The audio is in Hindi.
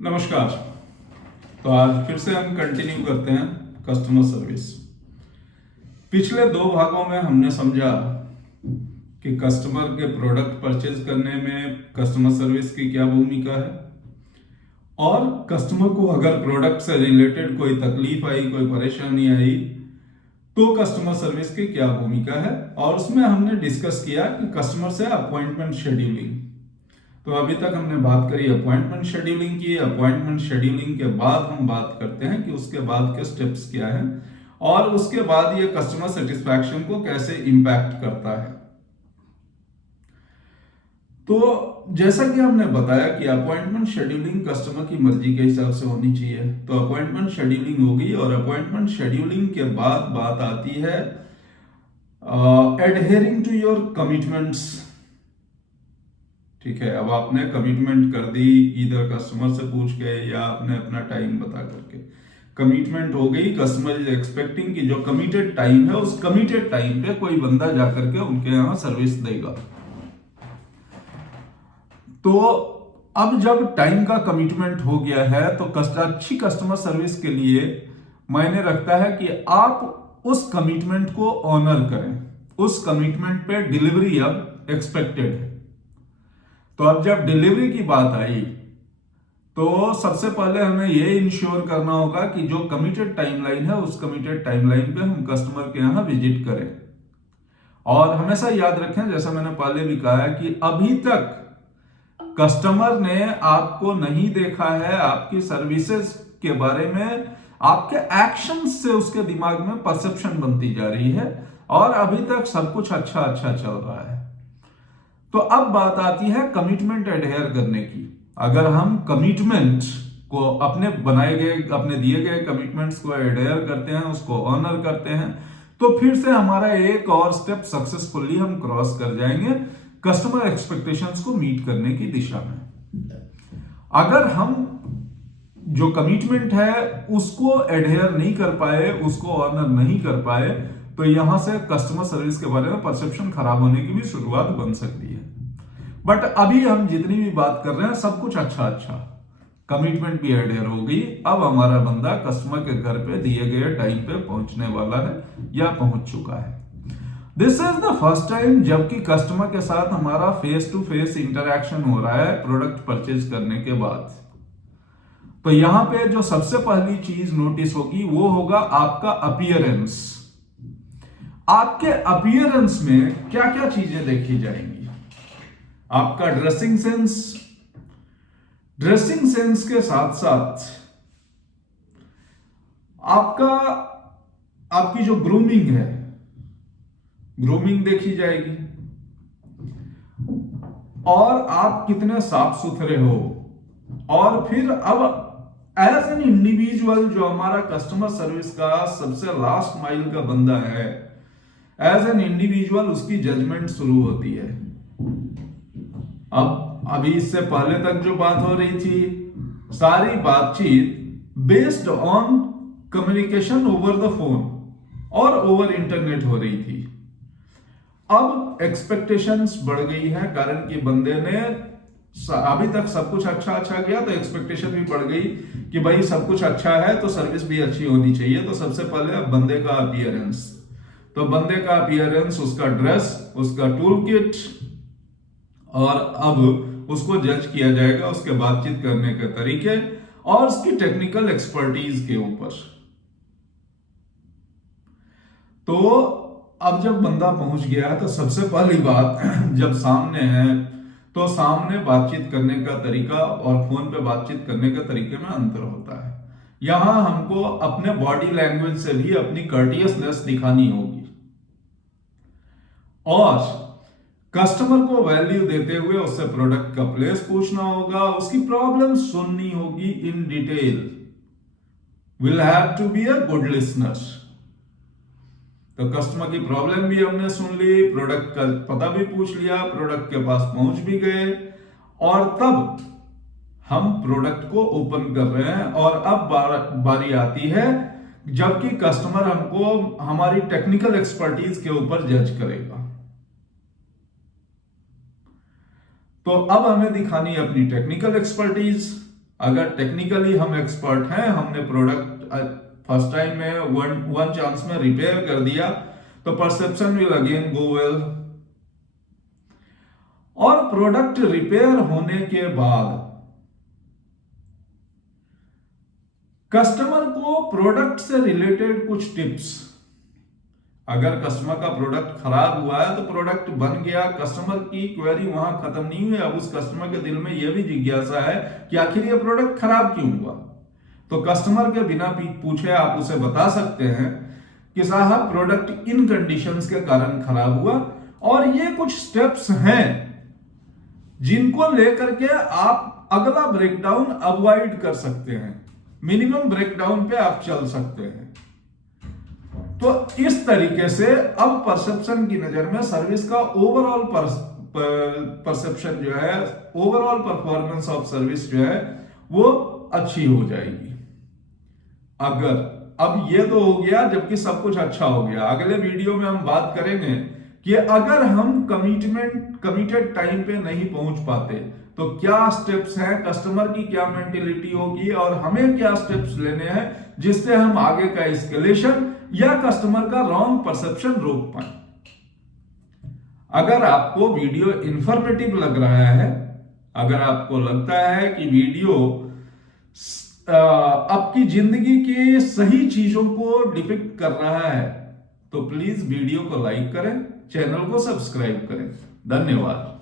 नमस्कार। तो आज फिर से हम कंटिन्यू करते हैं कस्टमर सर्विस। पिछले दो भागों में हमने समझा कि कस्टमर के प्रोडक्ट परचेज करने में कस्टमर सर्विस की क्या भूमिका है, और कस्टमर को अगर प्रोडक्ट से रिलेटेड कोई तकलीफ आई, कोई परेशानी आई, तो कस्टमर सर्विस की क्या भूमिका है। और उसमें हमने डिस्कस किया कि कस्टमर से अपॉइंटमेंट शेड्यूलिंग। तो अभी तक हमने बात करी अपॉइंटमेंट शेड्यूलिंग की। अपॉइंटमेंट शेड्यूलिंग के बाद हम बात करते हैं कि उसके बाद के स्टेप्स क्या हैं और उसके बाद ये कस्टमर सेटिस्फैक्शन को कैसे इंपैक्ट करता है। तो जैसा कि हमने बताया कि अपॉइंटमेंट शेड्यूलिंग कस्टमर की मर्जी के हिसाब से होनी चाहिए। तो अपॉइंटमेंट शेड्यूलिंग होगी, और अपॉइंटमेंट शेड्यूलिंग के बाद बात आती है एडहेरिंग टू योर कमिटमेंट्स। ठीक है, अब आपने कमिटमेंट कर दी, इधर कस्टमर से पूछ के या आपने अपना टाइम बता करके कमिटमेंट हो गई। कस्टमर इज एक्सपेक्टिंग कि जो कमिटेड टाइम है उस कमिटेड टाइम पे कोई बंदा जाकर के उनके यहाँ सर्विस देगा। तो अब जब टाइम का कमिटमेंट हो गया है तो अच्छी कस्टमर सर्विस के लिए मायने रखता है कि आप उस कमिटमेंट को ऑनर करें। उस कमिटमेंट पे डिलीवरी अब एक्सपेक्टेड है। तो अब जब डिलीवरी की बात आई तो सबसे पहले हमें यह इंश्योर करना होगा कि जो कमिटेड टाइमलाइन है उस कमिटेड टाइमलाइन पे हम कस्टमर के यहां विजिट करें। और हमेशा याद रखें, जैसा मैंने पहले भी कहा है, कि अभी तक कस्टमर ने आपको नहीं देखा है, आपकी सर्विसेज के बारे में आपके एक्शंस से उसके दिमाग में परसेप्शन बनती जा रही है, और अभी तक सब कुछ अच्छा अच्छा चल रहा है। तो अब बात आती है कमिटमेंट एडहेयर करने की। अगर हम कमिटमेंट को अपने बनाए गए, अपने दिए गए कमिटमेंट्स को एडहेयर करते हैं, उसको ऑनर करते हैं, तो फिर से हमारा एक और स्टेप सक्सेसफुली हम क्रॉस कर जाएंगे कस्टमर एक्सपेक्टेशंस को मीट करने की दिशा में। अगर हम जो कमिटमेंट है उसको एडहेयर नहीं कर पाए, उसको ऑनर नहीं कर पाए, तो यहां से कस्टमर सर्विस के बारे में परसेप्शन खराब होने की भी शुरुआत बन सकती है। बट अभी हम जितनी भी बात कर रहे हैं सब कुछ अच्छा अच्छा, कमिटमेंट भी एडहेयर हो गई। अब हमारा बंदा कस्टमर के घर पे दिए गए टाइम पे पहुंचने वाला है या पहुंच चुका है। This is the first time जबकि कस्टमर के साथ हमारा फेस टू फेस इंटरेक्शन हो रहा है प्रोडक्ट परचेज करने के बाद। तो यहां पे जो सबसे पहली चीज नोटिस होगी वो होगा आपका अपीयरेंस। आपके अपीयरेंस में क्या क्या चीजें देखी जाएंगी। आपका ड्रेसिंग सेंस, ड्रेसिंग सेंस के साथ साथ आपकी जो ग्रूमिंग है, ग्रूमिंग देखी जाएगी, और आप कितने साफ सुथरे हो। और फिर अब एज एन इंडिविजुअल, जो हमारा कस्टमर सर्विस का सबसे लास्ट माइल का बंदा है, एज एन इंडिविजुअल उसकी जजमेंट शुरू होती है। अब अभी इससे पहले तक जो बात हो रही थी, सारी बातचीत based on communication over the phone और ओवर इंटरनेट हो रही थी। अब एक्सपेक्टेशंस बढ़ गई है, कारण कि बंदे ने अभी तक सब कुछ अच्छा अच्छा किया, तो एक्सपेक्टेशन भी बढ़ गई कि भाई सब कुछ अच्छा है तो सर्विस भी अच्छी होनी चाहिए। तो सबसे पहले बंदे का अपीयरेंस, तो बंदे का अपीयरेंस, उसका ड्रेस, उसका टूल किट, और अब उसको जज किया जाएगा उसके बातचीत करने के तरीके और उसकी टेक्निकल एक्सपर्टीज के ऊपर। तो अब जब बंदा पहुंच गया तो सबसे पहली बात जब सामने है तो सामने बातचीत करने का तरीका और फोन पे बातचीत करने के तरीके में अंतर होता है। यहां हमको अपने बॉडी लैंग्वेज से भी अपनी कर्टियसनेस दिखानी होगी, और कस्टमर को वैल्यू देते हुए उससे प्रोडक्ट का प्लेस पूछना होगा, उसकी प्रॉब्लम सुननी होगी in detail. Will have to be a good listener. तो कस्टमर की प्रॉब्लम भी हमने सुन ली, प्रोडक्ट का पता भी पूछ लिया, प्रोडक्ट के पास पहुंच भी गए, और तब हम प्रोडक्ट को ओपन कर रहे हैं। और अब बारी आती है जबकि कस्टमर हमको हमारी टेक्निकल एक्सपर्टीज के ऊपर जज करेगा। तो अब हमें दिखानी है अपनी टेक्निकल एक्सपर्टीज। अगर टेक्निकली हम एक्सपर्ट हैं, हमने प्रोडक्ट फर्स्ट टाइम में वन चांस में रिपेयर कर दिया, तो perception will again go well. और प्रोडक्ट रिपेयर होने के बाद कस्टमर को प्रोडक्ट से रिलेटेड कुछ टिप्स, अगर कस्टमर का प्रोडक्ट खराब हुआ है तो प्रोडक्ट बन गया, कस्टमर की क्वेरी वहां खत्म नहीं हुई, अब उस कस्टमर के दिल में यह भी जिज्ञासा है कि आखिर ये प्रोडक्ट खराब क्यों हुआ। तो कस्टमर के बिना पूछे आप उसे बता सकते हैं कि साहब प्रोडक्ट इन कंडीशंस के कारण खराब हुआ, और ये कुछ स्टेप्स हैं जिनको लेकर के आप अगला ब्रेकडाउन अवॉइड कर सकते हैं, मिनिमम ब्रेकडाउन पे आप चल सकते हैं। तो इस तरीके से अब परसेप्शन की नजर में सर्विस का ओवरऑल परसेप्शन जो है, ओवरऑल परफॉर्मेंस ऑफ सर्विस जो है वो अच्छी हो जाएगी। अगर अब ये तो हो गया जबकि सब कुछ अच्छा हो गया, अगले वीडियो में हम बात करेंगे कि अगर हम कमिटेड टाइम पे नहीं पहुंच पाते तो क्या स्टेप्स हैं, कस्टमर की क्या मेंटेलिटी होगी और हमें क्या स्टेप्स लेने हैं जिससे हम आगे का एस्केलेशन या कस्टमर का रॉन्ग परसेप्शन रोक पाए। अगर आपको वीडियो इंफॉर्मेटिव लग रहा है, अगर आपको लगता है कि वीडियो आपकी जिंदगी की सही चीजों को डिपिक्ट कर रहा है, तो प्लीज वीडियो को लाइक करें, चैनल को सब्सक्राइब करें। धन्यवाद।